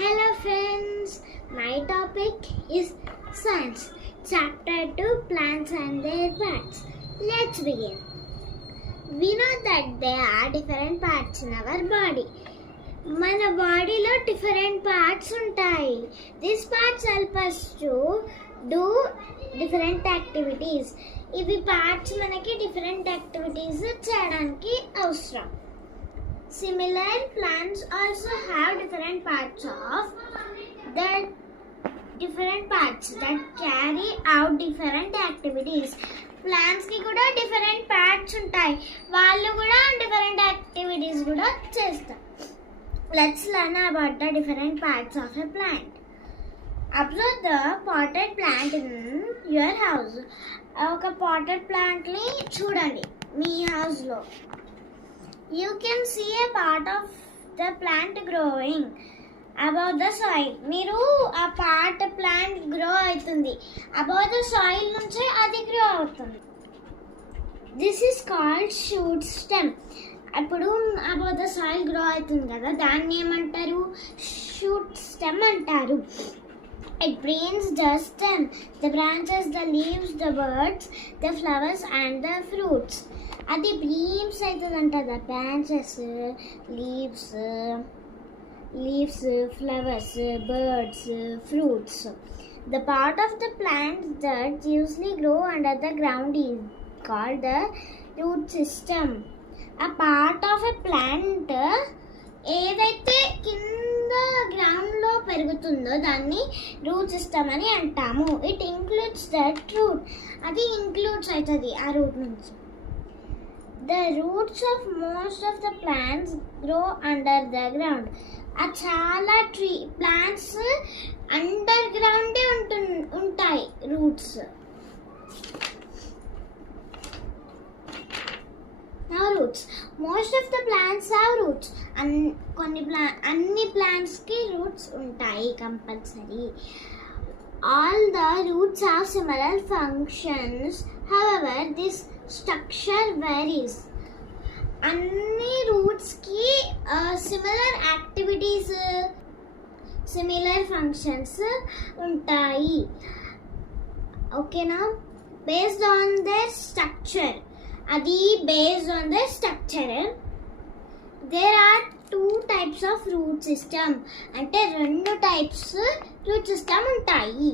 Hello friends, my topic is science. Chapter 2, plants and their parts. Let's begin. We know that there are different parts in our body. మన బాడీలో different parts ఉంటాయి. These parts help us to do different activities. ఇవి పార్ట్స్ మనకి different activities చేయడానికి అవసరం. Similar plants also have different parts that carry out different activities. Plants ki kuda different parts untayi. Vallu kuda different activities kuda chestaru. Let's learn about the different parts of a plant. Observe the potted plant in your house. Oka potted plant ni chudandi me house lo. You can see a part of the plant growing above the soil. మీరు ఆ part plant grow అవుతుంది above the soil నుంచి అది గ్రో అవుతుంది. This is called shoot stem. అప్పుడు above the soil grow అవుతుంది కదా, దాన్ని ఏమంటారు? షూట్ స్టెమ్ అంటారు. It brings the stem, the branches, the leaves, the buds, the flowers and the fruits. అది బ్రీమ్స్ అవుతుందంట, the branches, leaves, flowers, birds, fruits. The part of the plant that usually grow under the ground is called the root system. ఆ part of a plant ఏదైతే కింద గ్రౌండ్లో పెరుగుతుందో దాన్ని root system అని అంటాము. It includes that root. అది includes అవుతుంది ఆ రూట్ నుంచి. The roots of most of the plants grow under the ground. ఆ చాలా plants అండర్ గ్రౌండే ఉంటాయి roots. Now roots. Most of the plants have roots. అన్ని plants కి roots ఉంటాయి compulsory. All the roots have similar functions. However, this structure varies. అన్ని roots కి similar activities, similar functions ఉంటాయి. ఓకేనా? Based on their structure. అది based on their structure. There are 2 types of root system. అంటే 2 types root system ఉంటాయి.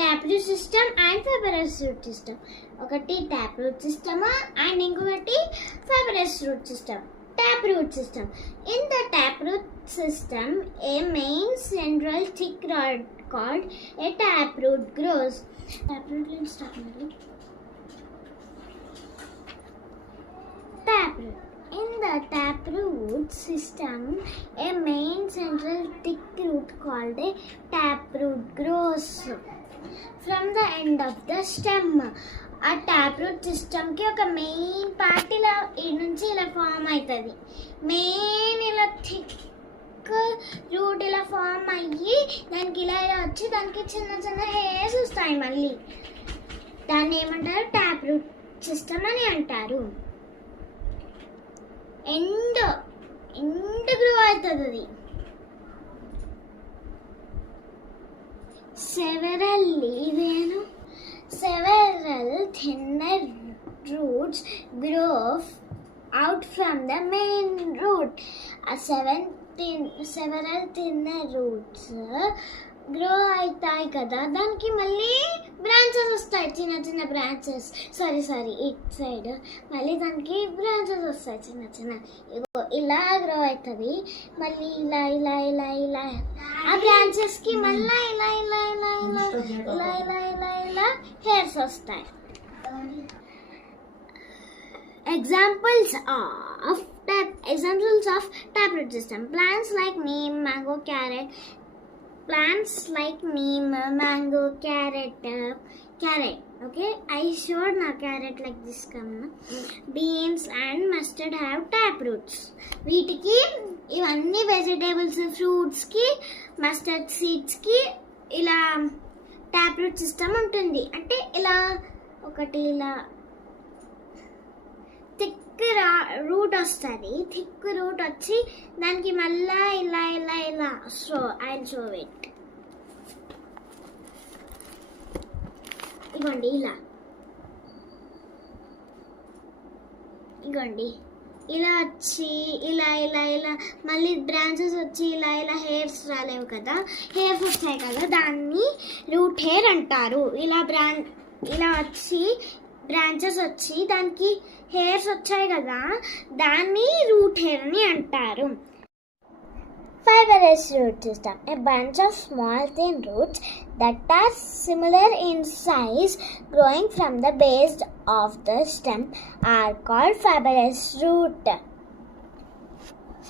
Taproot system and fibrous root system. ఒకటి taproot system and ఇంకొకటి fibrous root system. Taproot system. In the taproot system, a main central thick rod called a taproot grows. Taproot line start ಮಾಡಿ. Taproot. In the taproot system, a main central thick root called a taproot grows from the end of the stem. ఆ taproot system కి ఒక main part ఇలా ఈ నుంచి ఇలా ఫామ్ అవుతుంది. మెయిన్ ఇలా థిక్ రూట్ ఇలా ఫామ్ అయ్యి దానికి ఇలా వచ్చి దానికి చిన్న చిన్న హెయిర్స్ వస్తాయి. మళ్ళీ దాన్ని ఏమంటారు? taproot system అని అంటారు. ఎండ్ గ్రో అవుతుంది అది. Several thinner roots grow out from the main root. Several thinner roots grow అవుతాయి కదా, దానికి మళ్ళీ బ్రాంచెస్ వస్తాయి, చిన్న చిన్న బ్రాంచెస్. సారీ ఇట్ సైడ్ మళ్ళీ దానికి బ్రాంచెస్ వస్తాయి చిన్న చిన్న. ఇగో ఇలా గ్రో అవుతుంది. మళ్ళీ ఇలా ఇలా ఇలా ఇలా ఆ బ్రాంచెస్కి మళ్ళీ ఇలా ఇలా ఇలా ఇలా ఇలా ఇలా ఇలా ఇలా హెయిర్స్ వస్తాయి. Examples of taproot system. Plants like neem, mango, carrot. Plants like neem, mango, carrot. Okay, I showed na carrot like this kamna. Beans and mustard have taproots. వీటికి ఇవన్నీ వెజిటేబుల్స్, ఫ్రూట్స్ కి, మస్టర్డ్ సీడ్స్ కి ఇలా taproot system ఉంటుంది. అంటే ఇలా ఒకటి ఇలా థిక్ రూట్ వస్తుంది. థిక్ రూట్ వచ్చి దానికి మళ్ళా ఇలా ఇలా ఇలా సో ఐల్ షో ఇట్. ఇగోండి ఇలా వచ్చి ఇలా మళ్ళీ బ్రాంచెస్ వచ్చి ఇలా హెయిర్స్ రాలేవు కదా, హెయిర్స్ వచ్చాయి కదా, దాన్ని రూట్ హెయిర్ అంటారు. ఇలా వచ్చి బ్రాంచెస్ వచ్చి దానికి హెయిర్స్ వచ్చాయి కదా, దాన్ని రూట్ హెయిర్ అని అంటారు. Fibrous root system, a bunch of small thin roots that are similar in size growing from the base of the stem are called fibrous root.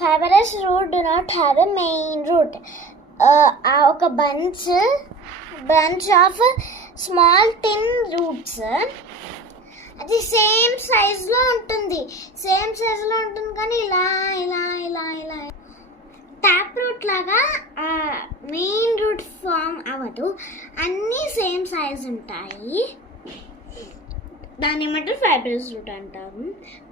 Fibrous root do not have a main root. ఒక bunch of small thin roots అది same సైజ్లో ఉంటుంది కానీ ఇలా tap root లాగా main root form అవ్వదు, అన్నీ same size ఉంటాయి. దాన్ని ఏమంటారు? ఫైబ్రస్ రూట్ అంటారు.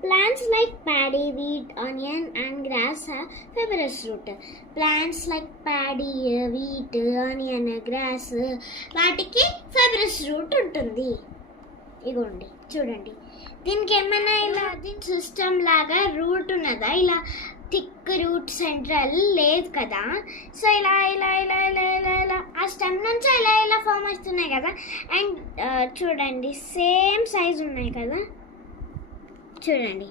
Plants like paddy, wheat, onion and grass fibrous root. Plants like paddy, wheat, onion, grass వాటికి ఫైబ్రస్ రూట్ ఉంటుంది. ఇగోండి చూడండి, దీనికి ఏమైనా ఇలా దీని సిస్టమ్ లాగా రూట్ ఉన్నదా? ఇలా థిక్ రూట్ సెంట్రల్ లేదు కదా, సో ఇలా ఆ స్టెమ్ నుంచి ఇలా ఫామ్ అవుతున్నాయి కదా. అండ్ చూడండి సేమ్ సైజ్ ఉన్నాయి కదా, చూడండి.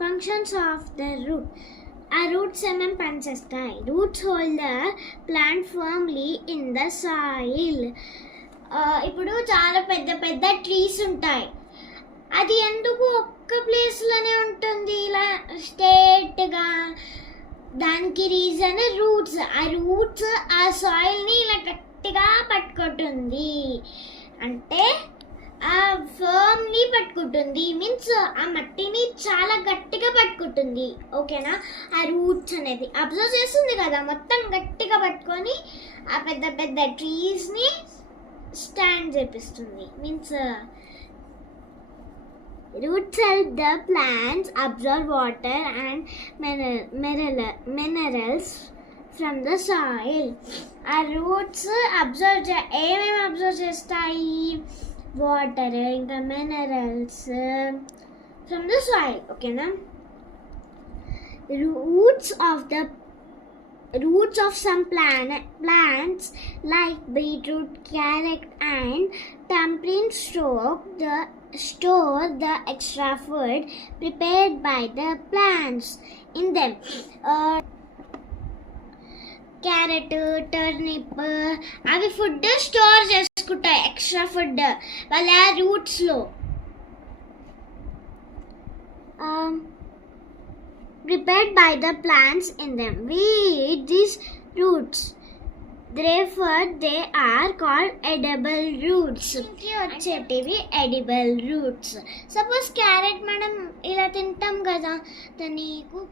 Functions of the root. A roots ఏమేమి పనిచేస్తాయి? Roots hold the plant firmly in the soil. ఇప్పుడు చాలా పెద్ద ట్రీస్ ఉంటాయి, అది ఎందుకు ఒక్క ప్లేస్లోనే ఉంటుంది ఇలా స్ట్రేట్గా? దానికి రీజన్ రూట్స్. ఆ రూట్స్ ఆ సాయిల్ని ఇలా గట్టిగా పట్టుకుంటుంది, అంటే ఆ ఫర్మ్ని పట్టుకుంటుంది, మీన్స్ ఆ మట్టిని చాలా గట్టిగా పట్టుకుంటుంది. ఓకేనా? ఆ రూట్స్ అనేది అబ్జర్వ్ చేస్తుంది కదా, మొత్తం గట్టిగా పట్టుకొని ఆ పెద్ద ట్రీస్ని స్టాండ్ చేపిస్తుంది. Means roots help the plants absorb water and minerals from the soil. ఆ రూట్స్ ఏమేమి అబ్జర్వ్ చేస్తాయి? వాటర్, ఇంకా మినరల్స్ ఫ్రమ్ ద సాయిల్. ఓకేనా? Roots of some plants like beetroot, carrot and tamarind store the extra food prepared by the plants in them. Carrot, turnip అవి food store చేసుకుంటాయి, extra food వాళ్ళ రూట్స్లో. Prepared by the plants in them. We eat these roots. Therefore, they are called edible roots. వచ్చేటివి edible roots. Suppose carrot మనం ఇలా తింటాం కదా, దానికి